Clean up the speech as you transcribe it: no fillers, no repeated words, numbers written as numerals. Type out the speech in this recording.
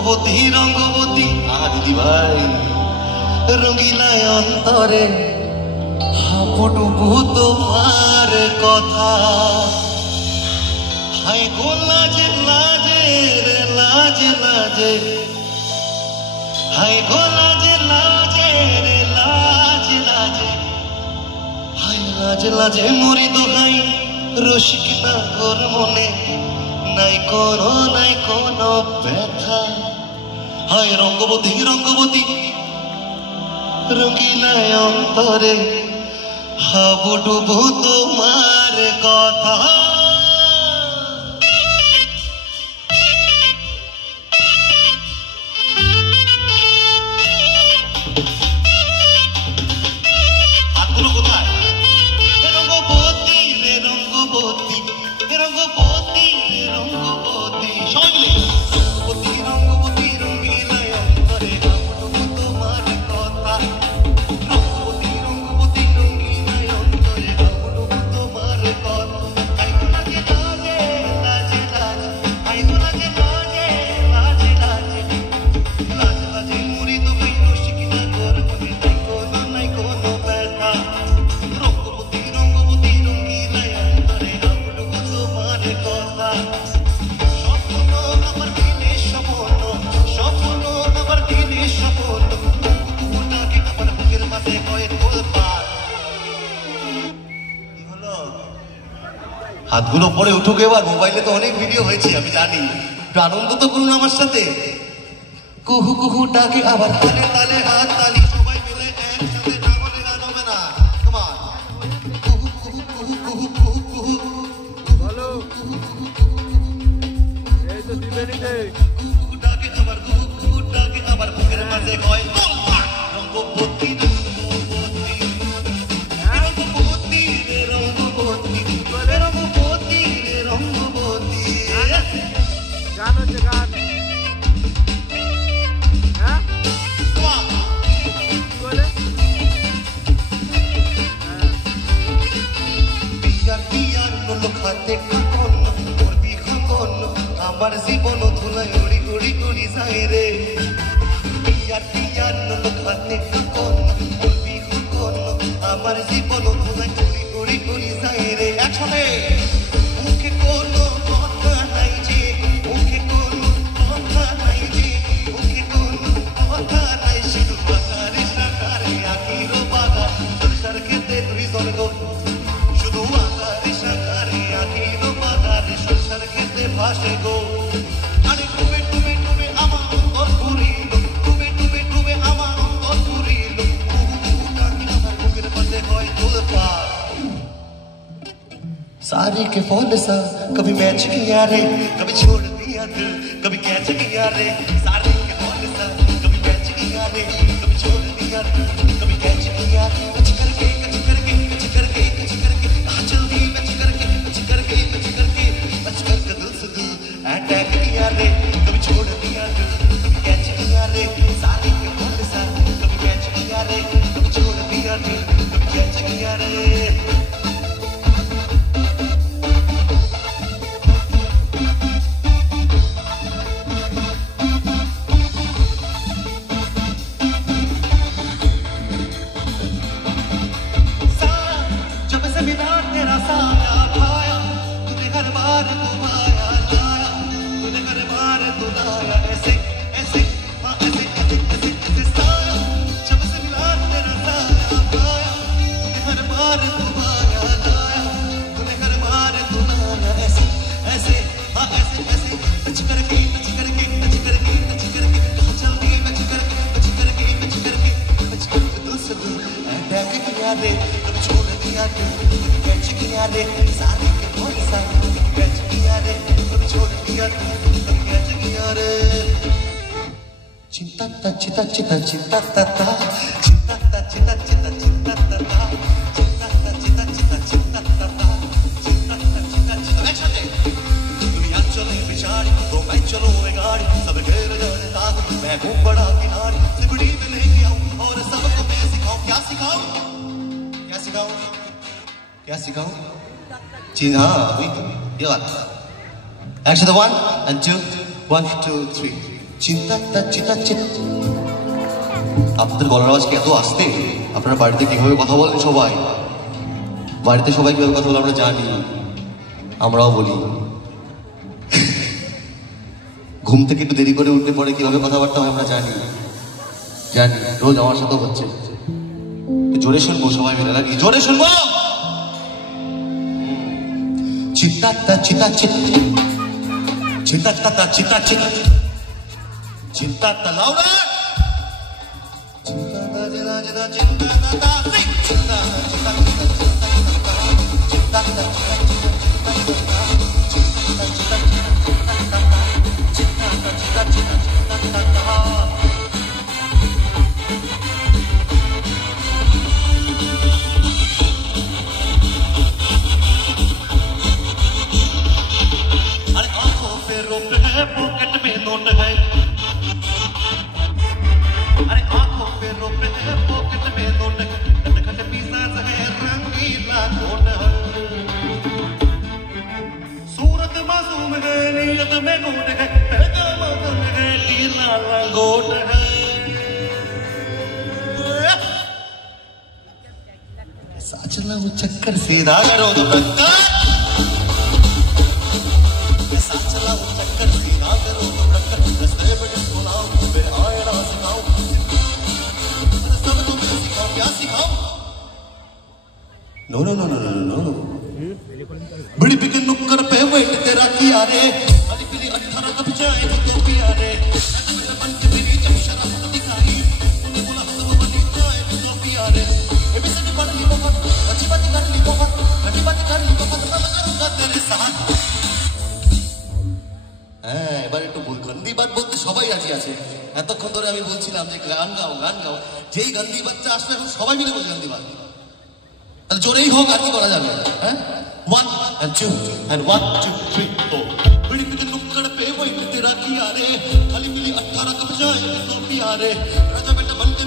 রঙ্গবতী দিদি ভাই রঙ্গিলায় অন্তরে হাবুডুবু তোমার কথা হায় গো লাজে লাজে রে লাজে লাজে হায় গো লাজে লাজে রে লাজে লাজে হায় লাজে লাজে মরি দোহাই রসিক না ঘর মনে নাই কোনো ব্যথা হায় রঙ্গবতী রঙ্গিলায় অন্তরে হাবুডুবু তোমার কথা হাতগুলো কোথায় রঙ্গবতী রে রঙ্গবতী রঙ্গবতী রে রঙ্গবতী সবাই মিলে রঙ্গবতী রঙ্গিলায় অন্তরে হাবুডুবু তোমার কথা রঙ্গবতী রঙ্গিলায় অন্তরে হাবুডুবু তোমার কথা হাই গো লাজে লাজে লাজে লাজে হাই গো লাজে লাজে লাজে লাজে লাজে লাজে মুড়ি দোকাই রসিক না ঘর মনে নাই কোনো ব্যথা রঙ্গবতী রঙ্গিলায় অন্তরে হাবুডুবু তোমার কথা স্বপ্ন আমার দিনে স্বপ্ন আমার দিনে স্বপ্ন ওটাকে আমার বুকের মাঝে কয়ে তোলপাড় কি হলো হাতগুলো পরে উঠুক এবার মোবাইলে তো অনেক ভিডিও হয়েছে আমি জানি একটু আনন্দ তো করুন আমার সাথে কুহু কুহু ডাকে আবার তালে তালে হাত তালি সবাই মিলে একসাথে না বলে গান হবে না কমান কুহু কুহু কুহু কুহু কুহু কুহু বলো এই তো দিবেনি দে কুহু ডাকে আবার বুকের মাঝে কয় তোলপাড় রঙ্গবতী রঙ্গবতী রে রঙ্গবতী রে রঙ্গবতী রে রঙ্গবতী গান হচ্ছে গান হ্যাঁ কমান কি বলে পিয়ার লোখাতে কখন করবি কখন আমার জীবন ধুলায় উড়ি উড়ি উড়ি যায় রে পিয়ার লোখাতে কখন করবি কখন আমার জীবন ধুলায় উড়ি উড়ি উড়ি যায় রে একসাথে মুখে কোনো কথা নাই যে মুখে কোনো কথা নাই যে মুখে কোনো কথা নাই শুধু বাগারে সাকারে আখির বাগান সরষার খেতে তুই স্বর্গ শুধু আকারে সাকারে আখির বাগারে সরষার খেতে ভাসে গো আরে ডুবে ডুবে ডুবে আমার অন্তর ঘুরিল ডুবে ডুবে ডুবে আমার অন্তর ঘুরিল ডাকি আমার বুকের মাঝে হয় তোলপাড় सारे के फोन सा कभी मैच किया रे कभी छोड़ दिया दिल कभी कैच किया रे सारे के फोन सा कभी मैच किया रे कभी छोड़ दिया दिल कभी कैच किया कच करके चल दी कच करके दिल से दिल अटैक किया रे कभी छोड़ दिया दिल कभी कैच किया रे सारे के फोन सा कभी मैच किया रे कभी छोड़ दिया दिल कभी कैच किया रे जब से मिला तेरा साया खाया तूने हर बार घुमाया लाया तूने हर बार दुलाया ऐसे ऐसे हाँ ऐसे ऐसे ऐसे ऐसे साया जब से मिला तेरा साया खाया तूने हर बार घुमाया लाया तूने हर बार दुलाया ऐसे ऐसे हाँ ऐसे ऐसे कच करके चल दिए कच करके दिल से दिल अटैक किया रे कभी छोड़ दिया रे कभी कैच किया रे सारे के फोन सा कभी कैच किया रे कभी छोड़ दिया रे कभी कैच किया रे चिंता ता चिता चिता चिंता ता ता चिंता ता चिता चिता चिंता ता ता चिंता ता चिता चिता चिंता ता ता चिंता ता चिता चिता एकसाथे दुनिया चले बेचारी तो मैं चलो ए गाड़ी सब घेर जाने ताक मैं घूम बड़ा किनारी सिबड़ी में लेके आऊं और सबको मैं सिखाऊं क्या सिखाऊं क्या सिखाऊं जी हाँ वही तो ये बात एक्शन 1 and 2 1 2 3 চিন্তা চিন্তা আপনাদের গলার আওয়াজ কি এত আসতে? আপনারা বাড়িতে কিভাবে কথা বলেন? সবাই বাড়িতে সবাই কিভাবে কথা বলে আমরা জানি, আমরাও বলি। ঘুম থেকে একটু দেরি করে উঠতে পরে কিভাবে কথাবার্তা হয় আমরা জানি, রোজ আমার সাথে হচ্ছে। জোরে শুনবো সবাই মিলে, নাকি জোরে শুনবো? চিন্তা চিন্তা চিন্তা চিন্তা চিন্তা লাউডা पॉकेट में नोट है, अरे आंखों पे रोप है, पॉकेट में नोट है, खट पीसा है रंगीला नोट है। सूरत मासूम है, नीयत में गोट है, दामद है, लीला लंगोट है। साचला वो चक्कर सीधा करो तो टक्कर, साचला वो चक्कर सीधा करो तो टक्कर, रस्ते पे बुलाओ फिर आए ना सिखाओ, सब तुम्हें सिखाओ, क्या सिखाओ? No no no no no no no बड़ी बिगन नुक्कर पे वेट तेरा किया रे, अली पिली 18 कब जाए तो पिया रे, बन के मेरी जब शराब दिखाई, तूने बोला सब बनी जाए तो पिया रे, ये भी सच पढ़ ली बहुत, अच्छी बात कर ली बहुत, अच्छी बात कर ली बहुत, सब करूंगा तेरे साथ। হ্যাঁ, এবার একটু ভুল গান্ধী বাদ বলতে সবাই রাজি আছে। এতক্ষণ ধরে আমি বলছিলাম যে গান গাও গান গাও, যেই গান্ধী বাচ্চা আসলে এখন সবাই মিলে বলছে গান্ধী বাদ। তাহলে জোরেই হোক, আর কি করা যাবে? হ্যাঁ, 1 and 2 and 1 2 3 4 बड़ी बिगन नुक्कड़ पे वही तेरा किया रे, खाली मिली 18 कब जाए तो पिया रे, राजा बेटा बन के